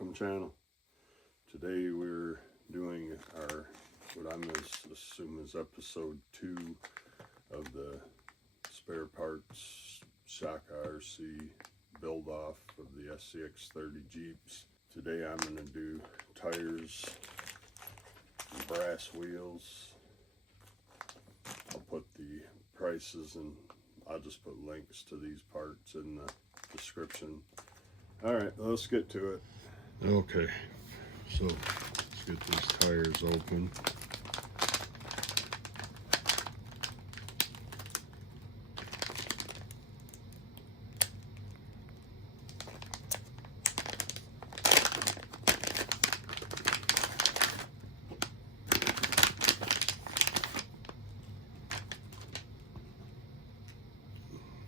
welcome channel. Today we're doing our, what I'm going to assume is episode 2 of the spare parts Scx30 build off of the Scx30 Jeeps. Today I'm going to do tires, brass wheels. I'll put the prices and I'll just put links to these parts in the description. Alright, let's get to it. Okay, so let's get these tires open.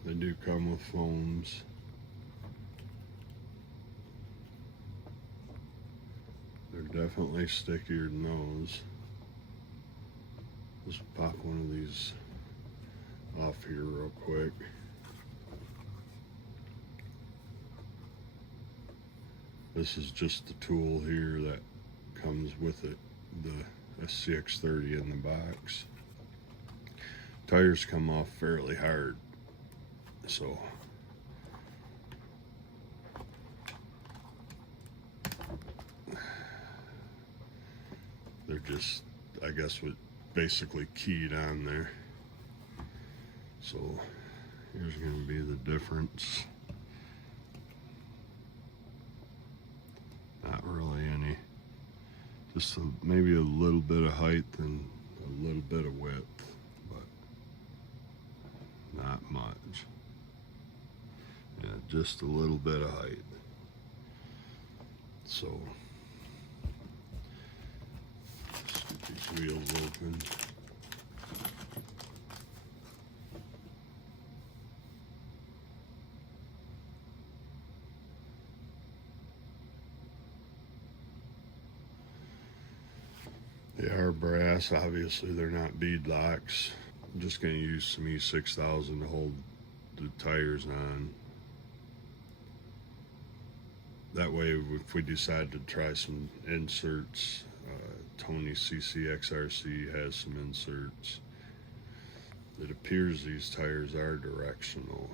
They do come with foams. They're definitely stickier than those. Let's pop one of these off here real quick. This is just the tool here that comes with it, the Scx30 in the box. Tires come off fairly hard, so they're just, I guess, what basically keyed on there. So here's going to be the difference. Not really any, just maybe a little bit of height and a little bit of width, but not much. Yeah, just a little bit of height. So let's get these wheels open. They are brass, obviously they're not bead locks. I'm just going to use some E6000 to hold the tires on. That way, if we decide to try some inserts, Tony's Scx30 has some inserts. It appears these tires are directional.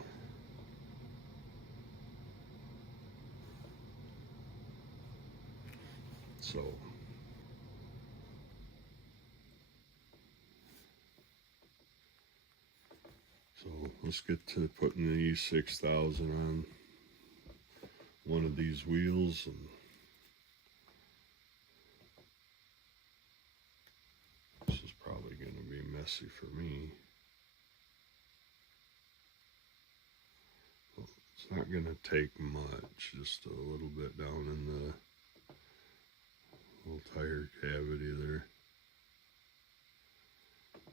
So let's get to putting the E6000 on one of these wheels, and this is probably going to be messy for me. Well, it's not going to take much, just a little bit down in the little tire cavity there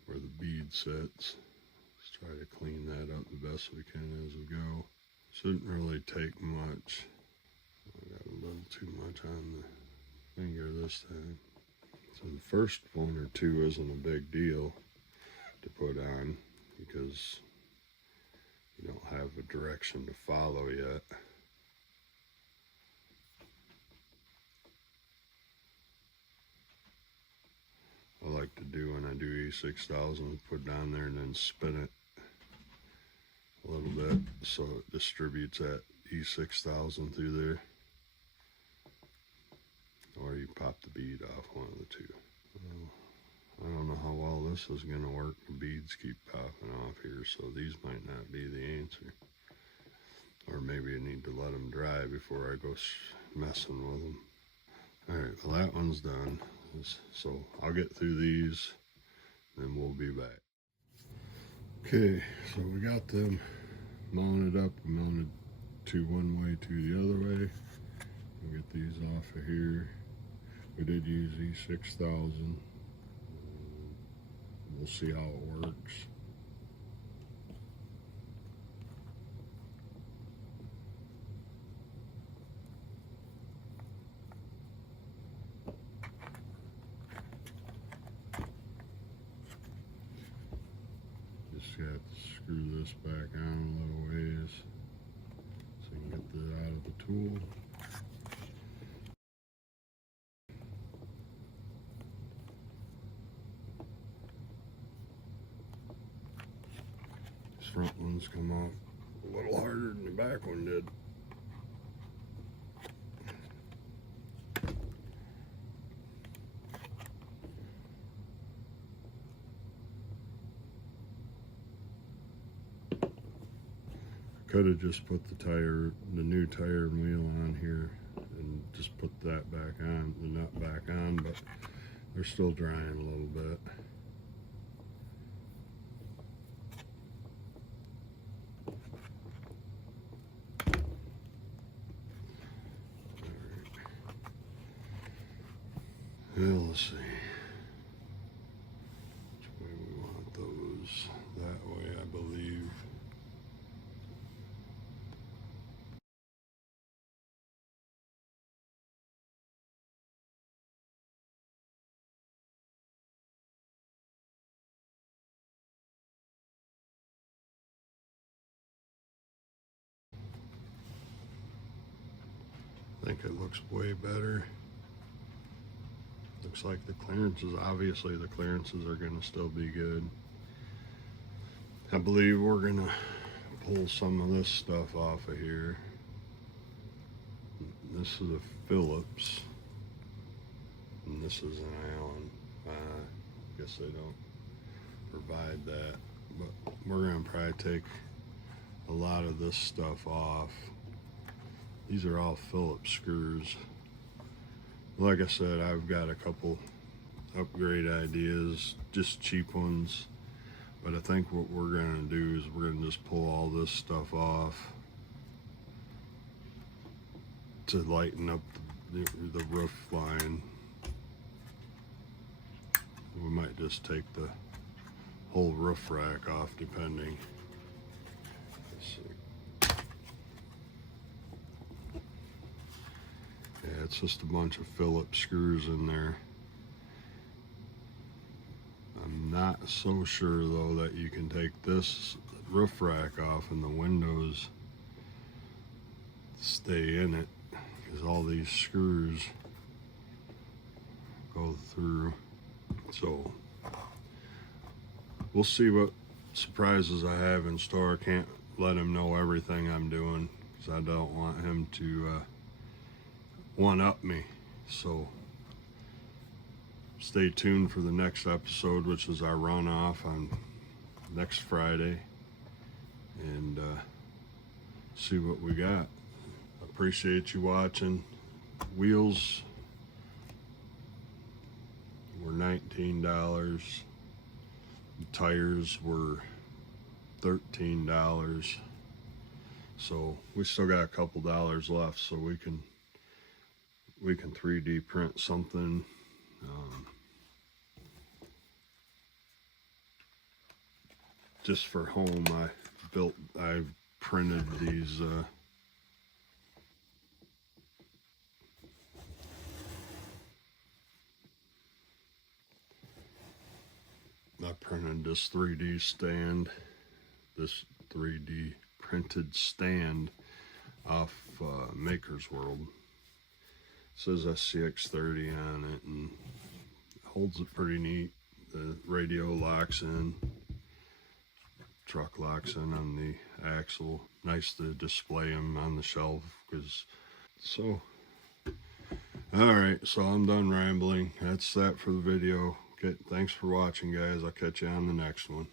where the bead sits. Let's try to clean that up the best we can as we go. Shouldn't really take much. I got a little too much on the finger this time. So the first one or two isn't a big deal to put on because you don't have a direction to follow yet. I like to do when I do E6000, put down there and then spin it a little bit so it distributes that E6000 through there. Or you pop the bead off, one of the two. I don't know how well this is going to work. The beads keep popping off here, so these might not be the answer. Or maybe I need to let them dry before I go messing with them. Alright, well that one's done. So I'll get through these, then we'll be back. Okay, so we got them mounted up. We mounted two one way, two the other way. We'll get these off of here. We did use E6000. We'll see how it works. Just got to screw this back on a little ways so you can get that out of the tool. front ones come off a little harder than the back one did. Could have just put the new tire and wheel on here and just put that back on, the nut back on, but they're still drying a little bit. Well, let's see. Which way we want those? That way, I believe. I think it looks way better. Looks like the clearances, obviously the clearances are going to still be good. I believe we're going to pull some of this stuff off of here. This is a Phillips, and this is an Allen. I guess they don't provide that, but we're going to probably take a lot of this stuff off. These are all Phillips screws. Like I said, I've got a couple upgrade ideas, just cheap ones. But I think what we're gonna do is we're gonna just pull all this stuff off to lighten up the roof line. We might just take the whole roof rack off depending. Let's see. Yeah, it's just a bunch of Phillips screws in there. I'm not so sure though that you can take this roof rack off and the windows stay in it, because all these screws go through. So we'll see what surprises I have in store. I can't let him know everything I'm doing because I don't want him to one-up me. So stay tuned for the next episode, which is our runoff on next Friday, and see what we got. Appreciate you watching. Wheels were $19. The tires were $13. So we still got a couple dollars left, so we can 3D print something. Just for home, I've printed these I printed this 3D stand, this 3D printed stand off Maker's World. It says Scx30 on it and holds it pretty neat. The radio locks in, truck locks in on the axle. Nice to display them on the shelf. So alright, so I'm done rambling. That's that for the video. Okay, thanks for watching, guys. I'll catch you on the next one.